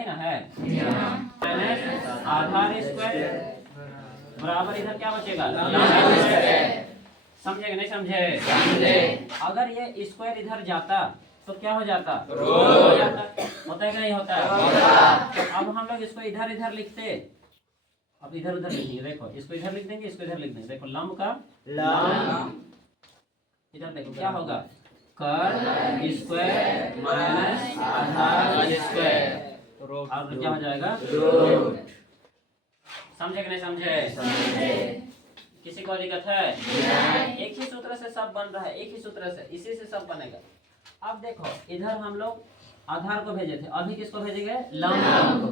ही ना है, माइनस आधार स्क्वायर बराबर इधर क्या बचेगा, समझे कि नहीं समझे? अगर ये स्क्वायर इधर जाता तो क्या हो जाता, हो जाता, होता है कि नहीं होता? अब हम लोग इसको इधर इधर लिखते, अब इधर उधर लिखेंगे, देखो इसको इधर लिख देंगे, इसको इधर लिख देंगे, देखो लंब का लंब, इधर देखो क्या होगा, कर्ल स्क्वायर माइनस आधार स्क्वायर, और क्या हो जाएगा, रूट। समझे कि नहीं समझे? किसी को दिक्कत है? एक ही सूत्र से सब बन रहा है, एक ही सूत्र से, इसी से सब बनेगा। अब देखो इधर हम लोग आधार को भेजे थे, अभी किसको भेजेंगे, लंब को,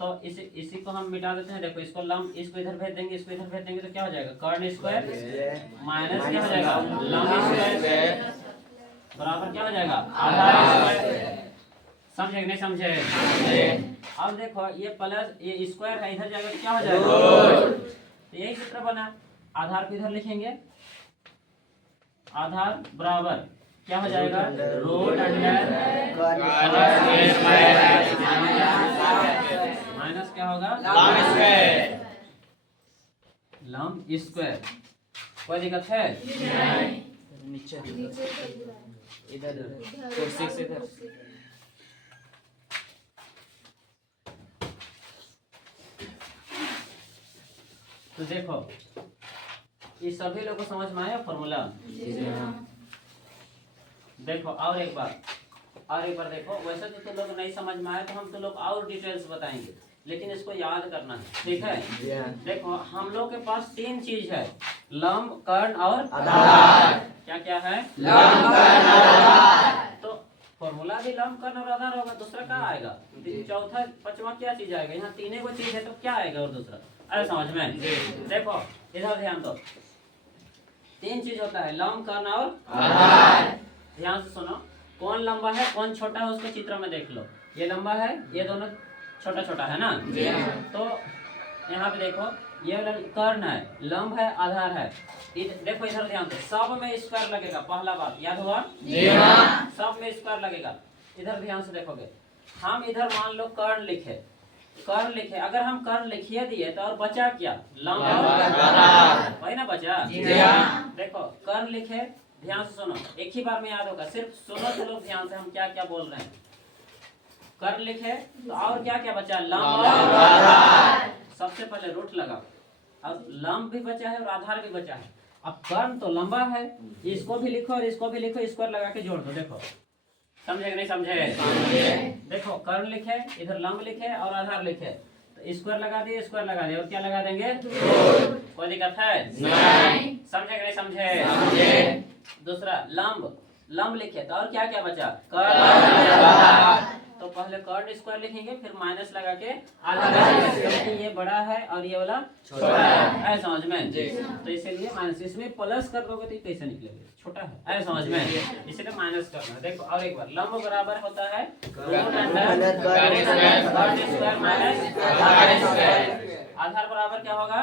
तो इसी को हम मिटा देते हैं। देखो इसको लंब, इसको इधर भेज देंगे, इसको इधर भेज देंगे, तो क्या हो जाएगा, कर्ल स्क्वायर माइनस क्या हो जाएगा, लंब स्क्वायर बराबर क्या हो जाएगा, आधार स्क्वायर। समझे कि नहीं समझे? अब देखो ये प्लस ये स्क्वायर है, इधर जाएगा तो क्या हो जाएगा, तो यही सूत्र बना। आधार को इधर लिखेंगे, आधार बराबर क्या हो जाएगा, रूट अंडर माइनस क्या होगा, लंब स्क्वायर। कोई दिक्कत है? नीचे इधर इधर तो देखो ये सभी लोगों को समझ में आया फॉर्मूला? देखो और एक बार देखो, वैसे तो तुम लोग नहीं समझ में आया तो हम तो लोग और डिटेल्स बताएंगे, लेकिन इसको याद करना है, ठीक है? देखो हम लोग के पास तीन चीज है, लंब, कर्ण और आधार। क्या क्या है, लंब, कर्ण और आधार। तो फॉर्मूला भी लंब, कर्ण और आधार होगा, दूसरा क्या आएगा, चौथा पांचवा क्या चीज आएगा, यहाँ तीनों को चीज है तो क्या आएगा और दूसरा, अरे समझ में? देखो इधर ध्यान दो, तीन चीज होता है, लंब, कर्ण और आधार। ध्यान से सुनो, कौन लंबा है कौन छोटा है उसको चित्र में देख लो, ये लंबा है ये दोनों छोटा छोटा है ना, तो यहाँ पे देखो ये कर्ण है, लंब है, आधार है। देखो इधर ध्यान दो, सब में स्क्वायर लगेगा, पहला बात याद हुआ, सब में स्क्वायर लगेगा। इधर ध्यान से देखोगे, हम इधर मान लो कर्ण लिखे, अगर हम कर्ण लिखिए दिए तो और बचा क्या, लंब और वही ना बचा। देखो कर्ण लिखे, ध्यान से सुनो, एक ही बार में याद होगा, सिर्फ सुनो तो लोग ध्यान से हम क्या क्या बोल रहे हैं। कर्ण लिखे तो और क्या क्या बचा, लंब और आधार। सबसे पहले रूट लगा, अब लंब भी बचा है और आधार भी बचा है। अब कर्ण तो लंबा है, इसको भी लिखो और इसको भी लिखो, स्क्वायर लगा के जोड़ दो। देखो समझे कि नहीं समझे? देखो कर्ण लिखे, इधर लंब लिखे और आधार लिखे, तो स्क्वायर लगा दिए, और क्या लगा देंगे, कोई दिक्कत है? नहीं। समझे कि नहीं समझे? दूसरा लंब लिखे तो और क्या क्या बचा, कर्ण। तो पहले कर्ण स्क्वायर लिखेंगे, फिर माइनस लगा के आधार, क्योंकि ये बड़ा है और ये वाला छोटा है, समझ में? तो इसीलिए माइनस, इसमें प्लस कर दोगे तो कैसे निकलेगा, छोटा है, समझ में? इसीलिए माइनस करना है। देखो और एक बार, लंब बराबर होता है रूट अंडर कर्ण स्क्वायर माइनस आधार स्क्वायर। आधार बराबर क्या होगा,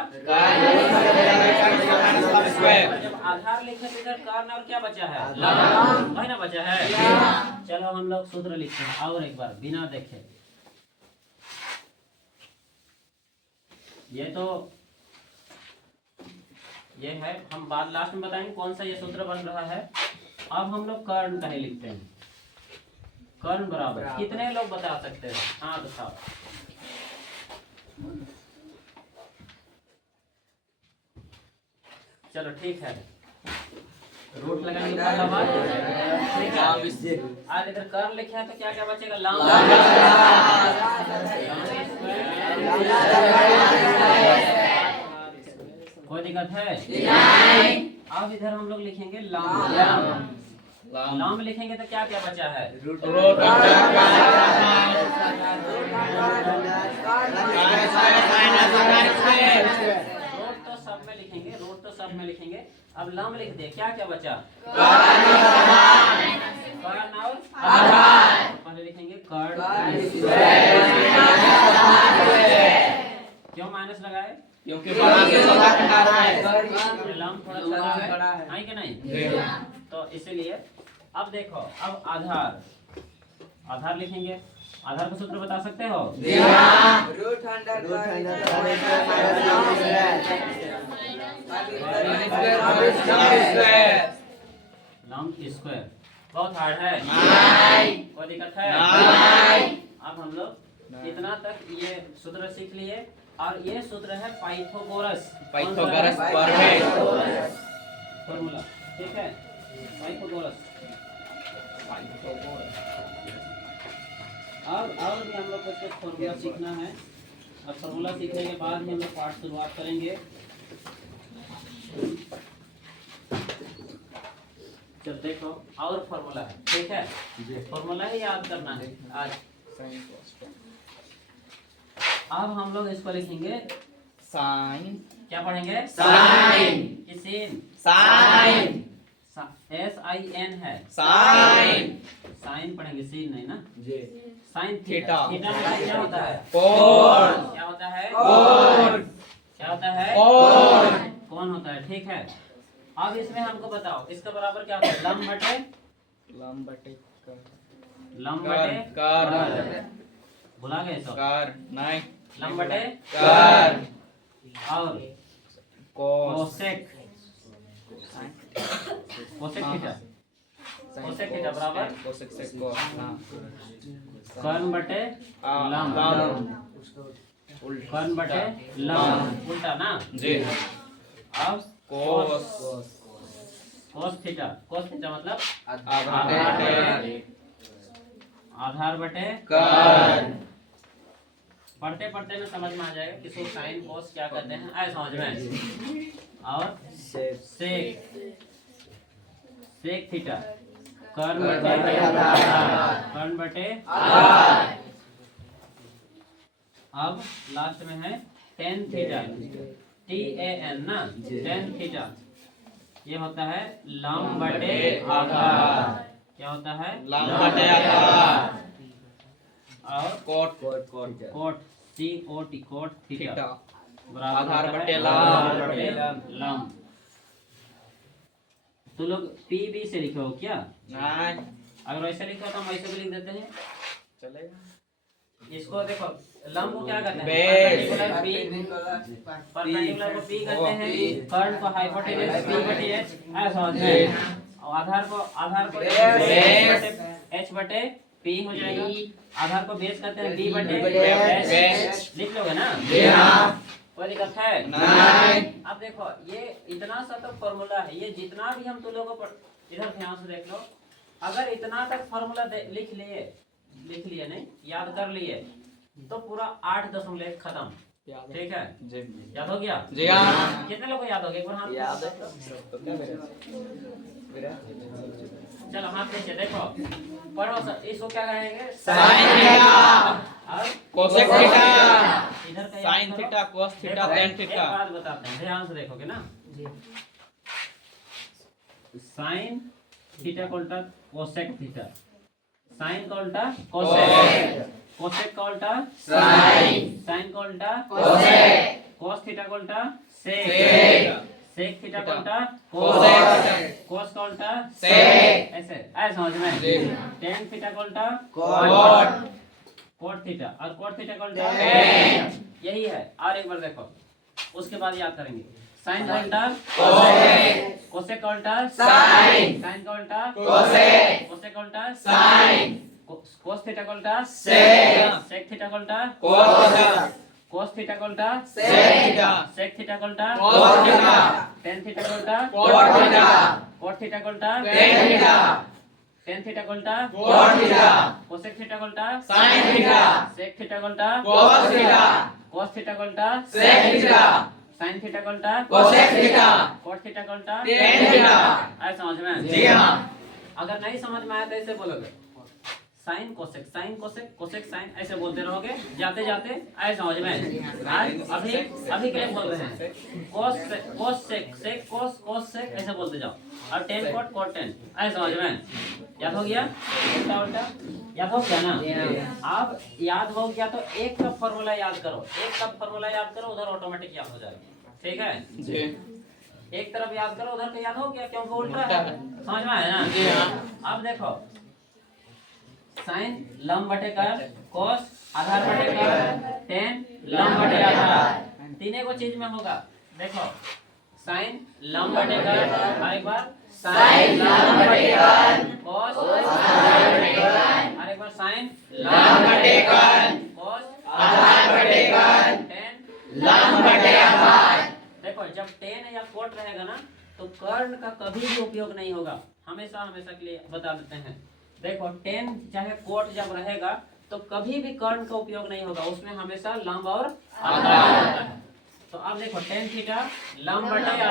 जब आधार लिखे तो इधर कर्ण और क्या बचा है, लंब, वही ना बचा है। चलो हम लोग सूत्र लिखते हैं और एक बार बिना देखे। ये तो ये है, हम बाद लास्ट में बताएंगे कौन सा ये सूत्र बन रहा है। अब हम लोग कर्ण का ही लिखते हैं, कर्ण बराबर कितने लोग बता सकते हैं, हाँ बताओ। चलो ठीक है, रूट लगाने के बाद ठीक है। आज इधर कर्ण लिखा है तो क्या क्या बचेगा, लंब। कोई दिक्कत है? अब इधर हम लोग लिखेंगे लंब लिखेंगे तो क्या क्या बचा है, रूट सब में लिखेंगे। अब लंब लिख दे, क्या क्या बचा, कर्ण और आधार। पहले लिखेंगे कर्ण, क्यों माइनस लगाए, क्योंकि लंब थोड़ा छोटा है कि नहीं, तो इसीलिए। अब देखो, अब आधार लिखेंगे, आधार का सूत्र बता सकते हो? रूट अंडर लंब स्क्वायर। बहुत हार्ड है? कोई दिक्कत है? अब हम लोग इतना तक ये सूत्र सीख लिए और ये सूत्र है पाइथागोरस फॉर्मूला। ठीक है, पाइथागोरस। और भी हम लोग को कुछ फॉर्मूला सीखना है और फॉर्मूला सीखने के बाद ही हम लोग पाठ शुरुआत करेंगे। चल देखो और फॉर्मूला है, ठीक है, फॉर्मूला ही याद करना है आज। अब हम लोग इसको लिखेंगे साइन। क्या पढ़ेंगे? साइन। किसिन साइन। SIN है साइन। साइन पढ़ेंगे, सीन नहीं ना। Sine theta. थीटा में क्या होता है? कोण। क्या होता है? कोण। क्या होता है? कोण। कौन होता है? ठीक है, अब इसमें हमको बताओ इसका बराबर क्या होता है? लंब बटे कर। भुला गए सब? कर नहीं। लंब बटे कर और कोसेक थीटा। कोसेक थीटा बराबर कोसेक से को। कर्ण बटे लंब। कर्ण बटे लंब, उल्टा ना जी। अब कोस थीटा मतलब आधार बटे कर। पढ़ते पढ़ते में समझ में आ जाएगा किसको साइन कोस क्या कहते हैं, आए समझ में। और सेक थीटा कर्ण बटे अब लास्ट में है टेन थीटा, TAN ना, टेन थीटा। ये होता है लंब बटे आधार। क्या होता है? लंब बटे आधार। और कोट कोट कोट थीटा बराबर आधार होता है बटे आधार बटे लंब। लंब। तो लोग PB से लिखे हो क्या? नहीं अगर वैसे लिखो तो हम ऐसे भी लिख देते हैं। चलेगा। इसको देखो लंब को क्या कहते हैं? बेस। परपेंडिकुलर को P कहते हैं, कर्ण को हाइपोटेन्यूज P बटे H, ऐसा समझ में। और आधार को H बटे P हो जाएगा। आधार को बेस कहते हैं B बटे H। लिख लोगे ना? कोई दिक्कत है? नहीं। अब देखो ये इतना सा तो फॉर्मूला है, ये जितना भी हम तुम लोगों को इधर ध्यान से देख लो। अगर इतना तक फॉर्मूला लिख लिए नहीं, याद कर लिए तो पूरा 8 दशमलव खत्म। ठीक है, याद हो गया? जी हाँ। कितने लोगों को याद हो गया? एक बार हाथ याद है। चलो हाथ नीचे देखो, पढ़ो सर। इसको क्या कहेंगे? साइन थीटा और कोसेक थीटा। इधर का sine theta cos theta tan एक थीटा। बात बताते हैं, ध्यान से देखोगे ना। साइन थीटा का उल्टा कोसेक थीटा, साइन का उल्टा कोसेक, कोसेक का उल्टा साइन, साइन का उल्टा कोसेक, कोस थीटा का उल्टा सेक, सेक थीटा का उल्टा कोसेक, कोस का उल्टा सेक। ऐसे समझ में। टेन थीटा का उल्टा कोट, कोट थीटा, और कोट थीटा का उल्टा यही है। और एक बार देखो, उसके बाद याद करेंगे। साइन का उल्टा कोसेक, कोसेक का उल्टा साइन, साइन का उल्टा कोसेक, कोसेक का उल्टा साइन, कोस थीटा का उल्टा सेक, सेक थीटा का उल्टा कोस, कोस थीटा का उल्टा सेक थीटा, सेक थीटा का उल्टा कोस थीटा, टेन थीटा का उल्टा कोट थीटा, कोट थीटा का उल्टा टेन थीटा, टेन थीटा का उल्टा कोट थीटा, कोसेक थीटा का उल्टा साइन थीटा, सेक थीटा का उल्टा कोस थीटा, कोस थीटा का उल्टा सेक थीटा, साइन थीटा का उल्टा कोसेक थीटा, कोट थीटा का उल्टा टेन थीटा। ऐसा समझ में? जी हां। अगर नहीं समझ में आया तो ऐसे बोलोगे, साइन कोसेक कोसेक साइन, ऐसे बोलते रहोगे जाते जाते। ऐसे समझ में? अभी के लिए बोल रहे हैं कोस सेक सेक कोस सेक, ऐसे बोलते जाओ। और टेन कोट टेन, ऐसे समझ में? याद हो गया? उल्टा उल्टा याद हो गया ना? अब याद हो गया तो एक का फॉर्मूला याद करो, एक का फॉर्मूला याद करो, उधर ऑटोमेटिक याद हो जाएगा। ठीक है जी। एक तरफ याद करो, उधर का याद हो गया, क्योंकि उल्टा है। समझ में आया ना? अब देखो साइन लंब बटे कर्ल, कॉस आधार बटे कर्ल, टेन लंब बटे आधार। तीनों को चीज में होगा। देखो साइन लंब बटे कर्ल, और एक बार साइन लंब बटे कर्ल, कॉस आधार बटे कर्ल, और एक बार साइन लंब बटे कर्ल, कॉस आधार बटे कर्ल, टेन लंब बटे आधार। देखो जब टेन या कोट रहेगा ना तो कर्ण का कभी भी उपयोग नहीं होगा, हमेशा हमेशा के लिए बता देते हैं। देखो टेन चाहे कोट जब रहेगा तो कभी भी कर्ण का उपयोग नहीं होगा, उसमें हमेशा लंब और आधार होता है। तो अब देखो टेन थीटा लंब बटे